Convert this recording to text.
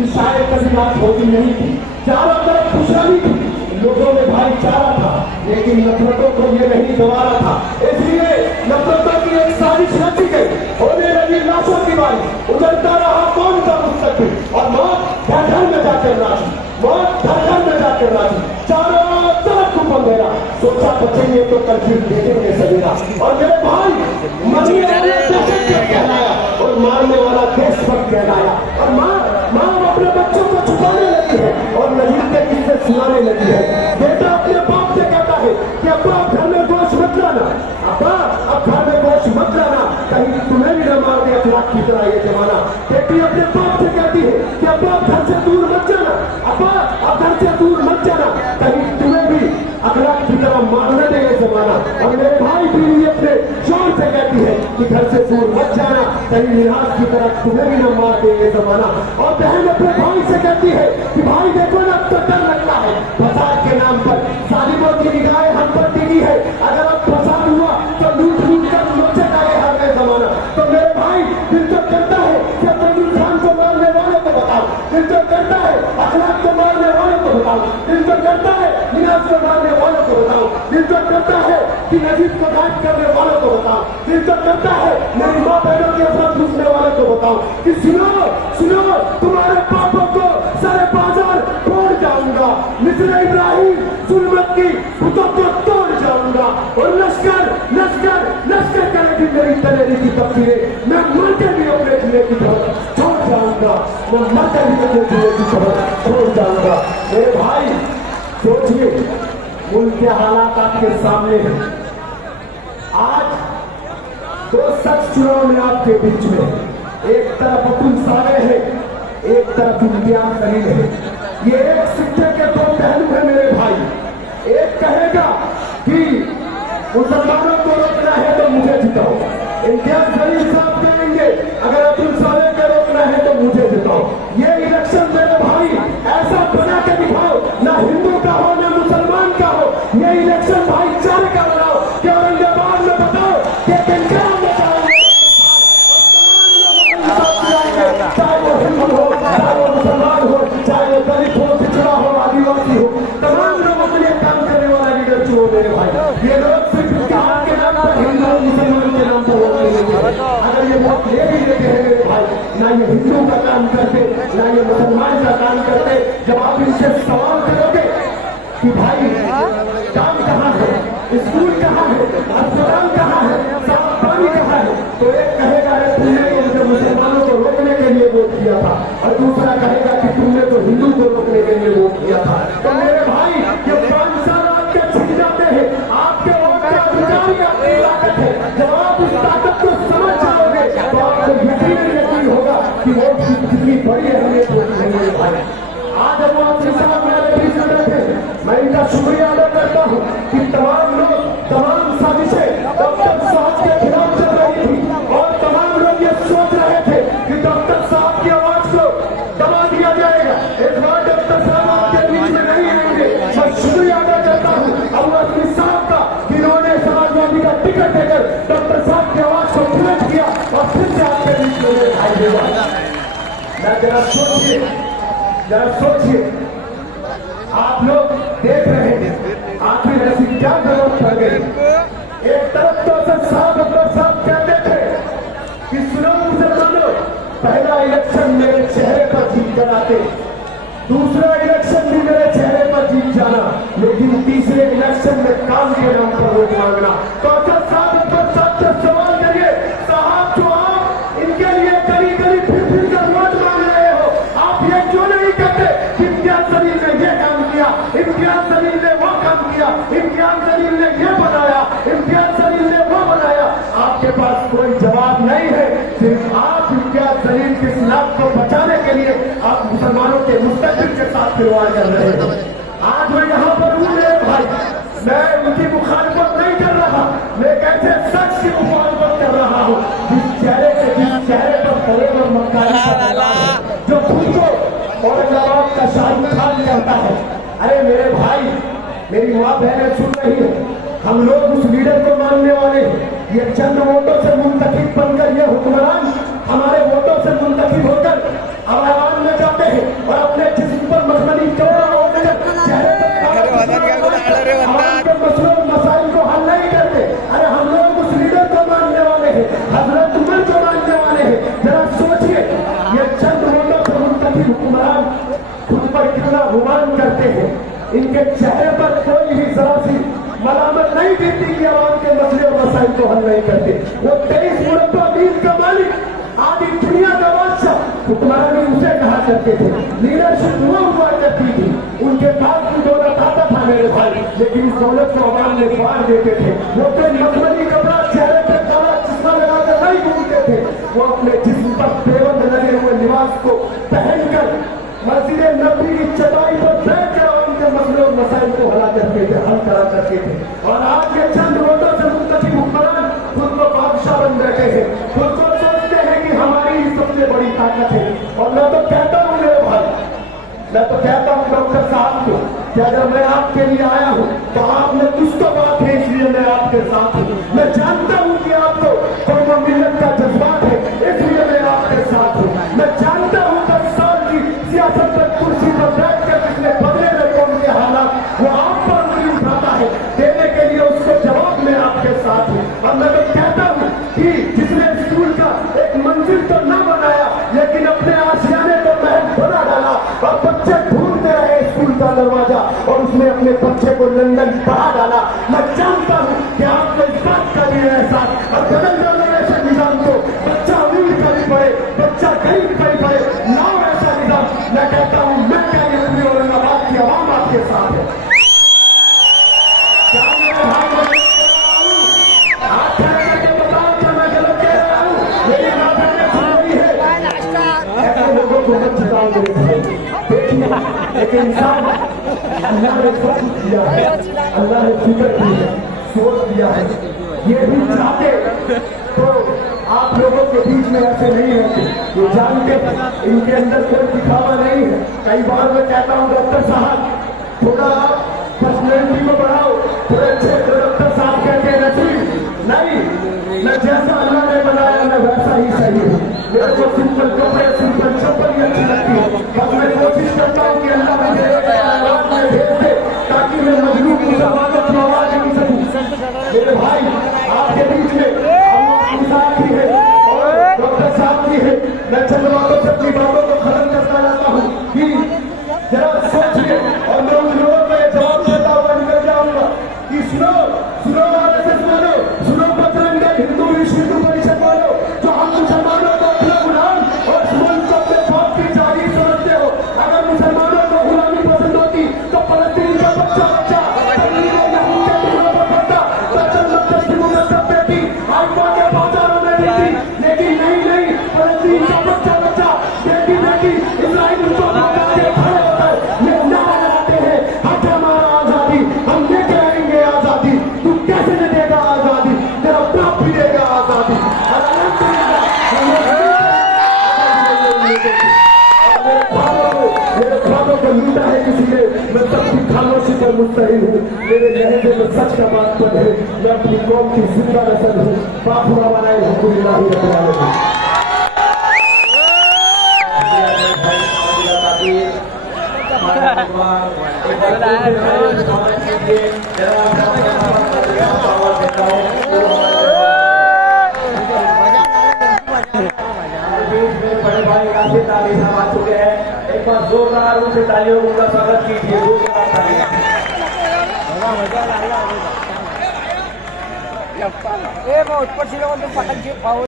कि शायद कभी बात होती नहीं थी, चारों तरफ खुशहाली थी, लोगों में भाईचारा था, लेकिन नफरतों को ये नहीं गंवारा था। इसलिए नफरतों की एक साजिश रची गई, होने लगी लाशों की बारी, उजलता रहा कौन सा मुस्तकबिल, और मौत घर घर में जाकर राजी, मौत घर घर में जाकर राजी, चारों तरफ को अंधेरा, सोचा बचेंगे तो कल फिर देखेंगे सवेरा। और मेरे भाई मरने वाला देशभक्त कहलाया और मारने वाला देशभक्त कहलाया। और माँ अपने बच्चों को छुपाने लगी है और नहीं के किससे सुनाने लगी है। बेटा अपने बाप से कहता है कि अब्बा घर में गोश्त मत लाना, अब्बा अब घर में गोश्त मत लाना, कहीं तुम्हें भी न मार दे अखलाक की तरह ये जमाना। बेटी अपने बाप से कहती है कि अब्बा घर से दूर मत जाना, अब्बा अब घर से दूर मत जाना, कहीं तुम्हें भी अखलाक की तरह मारने दे ये जमाना। और मेरे भाई बीवी अपने शोर से कहती है कि घर से दूर मत जाना, कहीं निराश की तरह तुम्हें भी न मार दे ये जमाना। और बहन अपने भाई से कहती है कि भाई देखो ना, अब तो डर लगता है, फसाद के नाम पर जालिमों की निगाहें हम पर टिकी है, अगर अब फसाद हुआ तो लूट लूट कर नोचे जाए हर नए जमाना। तो मेरे भाई दिल तो करता है कि अब्दुल खान को मारने वालों को बताओ, दिल तो करता है अखलाक को मारने वालों को बताओ, दिल तो करता है निराश को मारने वालों को बताओ, दिल तो करता है कि नजीब को गायब करने वालों को बताओ, दिल तो करता है मेरी माँ बहनों के साथ घुसने वालों को बताओ कि सुनो सुनो तुम्हारे पापों को सारे बाजार तोड़ जाऊंगा, मिस्र इब्राहिम जुल्मत की बुतों को तोड़ जाऊंगा। और लश्कर लश्कर लश्कर करेगी मेरी तलेरी की तस्वीरें, मैं मर के भी अपने जिले की तरफ छोड़ जाऊंगा, मैं मर के भी अपने जिले की तरफ छोड़ जाऊंगा। मेरे भाई सोचिए, मुल्क के हालात आपके सामने हैं। आज दो शख्स चुनाव में आपके बीच में, एक तरफ अब्दुल साले है, एक तरफ इम्तियाज जलील है। ये एक सिक्के के दो पहलू है मेरे भाई। एक कहेगा कि मुसलमानों को रोकना है तो मुझे जिताओ, इम्तियाज जलील साहब कहेंगे अगर अब्दुल साले को रोकना है तो मुझे जिताओ। ये इलेक्शन मेरे भाई ऐसा बना के दिखाओ, ना हिंदू का हो ना मुसलमान का हो, ये इलेक्शन भाईचारे का बनाओ कि औरंगाबाद में बताओ कि पंजाब में चाहे वो हिंदू हो, चाहे वो मुसलमान हो, चाहे वो दलित हो, पिछड़ा हो, आदिवासी हो, तमाम लोगों के लिए काम करने वाला लीडर चुनो मेरे भाई। ये लोग सिर्फ इतिहास के नाम पर हिंदू और मुसलमान के नाम पर वोट नहीं लेते। अगर ये वोट ले भी लेते हैं मेरे भाई, ना ये हिंदू का काम करते, ना ये मुसलमान का काम करते। जब आप इनसे सवाल करोगे कि भाई काम कहाँ है, स्कूल कहाँ है, अस्पताल कहाँ है, साफ पानी कहाँ है, तो एक कहेगा तुमने तो मुसलमानों को रोकने के लिए वोट किया था, और दूसरा कहेगा कि तुमने तो हिंदू को रोकने के लिए वोट किया था। तो मेरे भाई ये 5 साल आपके छिड़ जाते हैं, आपके वोट का अधिकार ही आपकी ताकत है। जब आप इस ताकत को समझ जाओगे तो आपको यकीन होगा कि वोट की कितनी बड़ी अहमियत होती है मेरे भाई। आज हम आपके साथ मेरे बीच में बैठे, मैं इनका शुक्रिया अदा करता हूँ कि तमाम लोग, तमाम साजिशें डॉक्टर साहब के खिलाफ चल रही थी और तमाम लोग ये सोच रहे थे कि डॉक्टर साहब की आवाज को दबा दिया जाएगा, इस बार डॉक्टर साहब आपके बीच में नहीं आएंगे। मैं शुक्रिया अदा करता हूँ अबू असमी साहब का, जिन्होंने समाजवादी का टिकट देकर डॉक्टर साहब की आवाज को बुलंद किया और फिर से आपके बीच में दिखाई देगा। मैं जरा सोचिए, आप लोग देख रहे हैं आखिर ऐसी क्या जरूरत पड़ गई। एक तरफ तो असद साहब कहते थे कि सुनो मुसलमानों, पहला इलेक्शन मेरे चेहरे पर जीत कर आते, दूसरा इलेक्शन भी मेरे चेहरे पर जीत जाना, लेकिन तीसरे इलेक्शन में काम के नाम पर वोट मांगना। तो असद साहब से सवाल करिए, साहब जो आप इनके लिए गली गली फिर कर वोट मांग रहे हो, आप ये क्यों नहीं कहते कि इम्तियाज जलील ने ये काम किया, इम्तियाज जलील ने वो काम किया, इम्तियाज जलील ने ये बनाया, इम्तियाज जलील ने वो बनाया। आपके पास कोई जवाब नहीं है, सिर्फ आप इम्तियाज जलील के खिलाफ को बचाने के लिए आप मुसलमानों के मुस्तकबिल के साथ खिलवाड़ कर रहे हैं। आज मैं यहाँ पर हूँ मेरे भाई, मैं उनकी मुखालफत नहीं कर रहा, मैं कैसे शख्स की मुखालफत कर रहा हूँ जिस चेहरे पर फरेब और मक्कारी जो खुद को औरंगाबाद का शाहरुख खान कहता है। अरे मेरे भाई, मेरी माँ बहनें सुन रही है, हम लोग उस लीडर को मानने वाले हैं। ये चंद वोटों से मुंतखब बनकर ये हुक्मरान हमारे वोटों से मुंतखब होकर अवाम में जाते हैं, उम्मती हुक्मरान खुद पर कितना गुमान करते हैं, इनके चेहरे पर कोई भी जरा सी मलामत नहीं दिखती कि आवाम के मसले और मसाइल को हल नहीं करते। वो 23 मुरब्बा मील का मालिक, आधी दुनिया का बादशाह, हुक्मरान उसे कहा करते थे, लीडरशिप वो हुआ करती थी, उनके पास भी दौलत आता था मेरे भाई, लेकिन इस दौलत को आवाम ने फाड़ देते थे। वो कोई मखमली कपड़ा चेहरे पर काला चश्मा लगाकर नहीं घूमते थे, वो अपने जिस्म पर बेबंद लगे हुए लिबास को पहनकर मस्जिद नबी की चटाई पर बैठकर उनके मसले और मसाइल को हल करा करते थे। और आज के चंद वोटों से मुंतखब हुक्मरान खुद को बादशाह बन बैठे हैं, खुद को सोचते हैं कि हमारी ही सबसे बड़ी ताकत है। और मैं तो कहता हूँ मेरे भाई, मैं तो कहता हूँ डॉक्टर साहब को कि अगर मैं आपके लिए आया हूँ तो आप में कुछ तो बात है, इसलिए मैं आपके साथ हूँ। मैं जानता हूँ कि आपको कौम मिलत का जज्बात है, इसलिए मैं आपके साथ हूँ। मैं जानता हूँ 10 साल की सियासत पर कुर्सी पर बैठ कर जिसने बदले में कौम के हालात वो आप पर नहीं उठाता है, देने के लिए उसको जवाब मैं आपके साथ हूँ। और मैं तो कहता हूँ कि जिसने स्कूल का एक मंजिल तो न बनाया लेकिन अपने आशियाने को महल बना डाला और बच्चे ढूंढते रहे स्कूल का दरवाजा और उसने अपने बच्चे को लंदन पढ़ा डाला। मैं जानता हूँ कि आपको इस बात का भी एहसास और बदल जाने ऐसे निजाम को बच्चा अमीर का भी पड़े, बच्चा गरीब का भी पड़े, लाओ ऐसा निजाम। मैं कहता हूँ मैं क्या ये पूरी औरंगाबाद की आवाम आपके साथ है। क्या मेरे भाई हाथ खड़े करके बताओ क्या मैं गलत कह रहा हूँ? मेरी बात है ऐसे लोगों को मत जिताओ मेरे भाई। देखिए एक इंसान अल्लाह ने सब कुछ दिया है, अल्लाह ने फिक्र की है, सोच दिया है, ये भी चाहते तो आप लोगों के बीच में ऐसे नहीं होते। ये जानते इनके अंदर कोई दिखावा नहीं है। कई बार मैं कहता हूँ डॉक्टर साहब थोड़ा पर्सनैलिटी को बढ़ाओ, थोड़े अच्छे। तो डॉक्टर साहब कहते हैं नहीं, मैं जैसा अल्लाह ने बनाया मैं वैसा ही सही हूँ। मेरे को सिंपल कपड़े सिंपल चप्पल ही अच्छी लगती है। बस मैं कोशिश करता हूँ कि अल्लाह मुझे आवाज में भेज दे ताकि मैं मजलूम मुसलमानों की आवाज नहीं सकूं। मेरे भाई आपके बीच में साथ ही है और डॉक्टर साहब भी है। मैं चंद बातों से अपनी बातों को खत्म करता जाता हूँ कि जरा सोचिए और मैं उन लोगों को यह जवाब देता हुआ निकल जाऊंगा कि सुनो सुनो आरएसएस वालों, सुनो बजरंग दल, हिंदू विश्व हिंदू परिषद वालों, जो हम मुसलमानों को अपना गुलाम और दुश्मन को अपने बाप की जागीर समझते हो। अगर मुसलमानों को गुलामी पसंद होती तो फलस्तीन का बच्चा लेकिन नहीं, फलस्तीन का बच्चा बेटी इस्राइल उनको खड़े होकर ये नारा लगाते हैं, हक हमारा आजादी, हम लेके आएंगे आजादी। तू कैसे न देगा आजादी, तेरा बाप भी देगा आजादी। मेरे ख्वाबों को लूटा है किसी ने, मैं सबकी खामोशी पर मुस्तहिल हूँ। मेरे लहजे में सच का बात पर है, मैं अपनी कौम की जिंदा नस्ल हूँ। बापू हमारा बड़े भाई राशिद अली साहब आ चुके हैं। एक बार जोरदार रूप से तालियों का स्वागत कीजिए। ऊपर से लोगों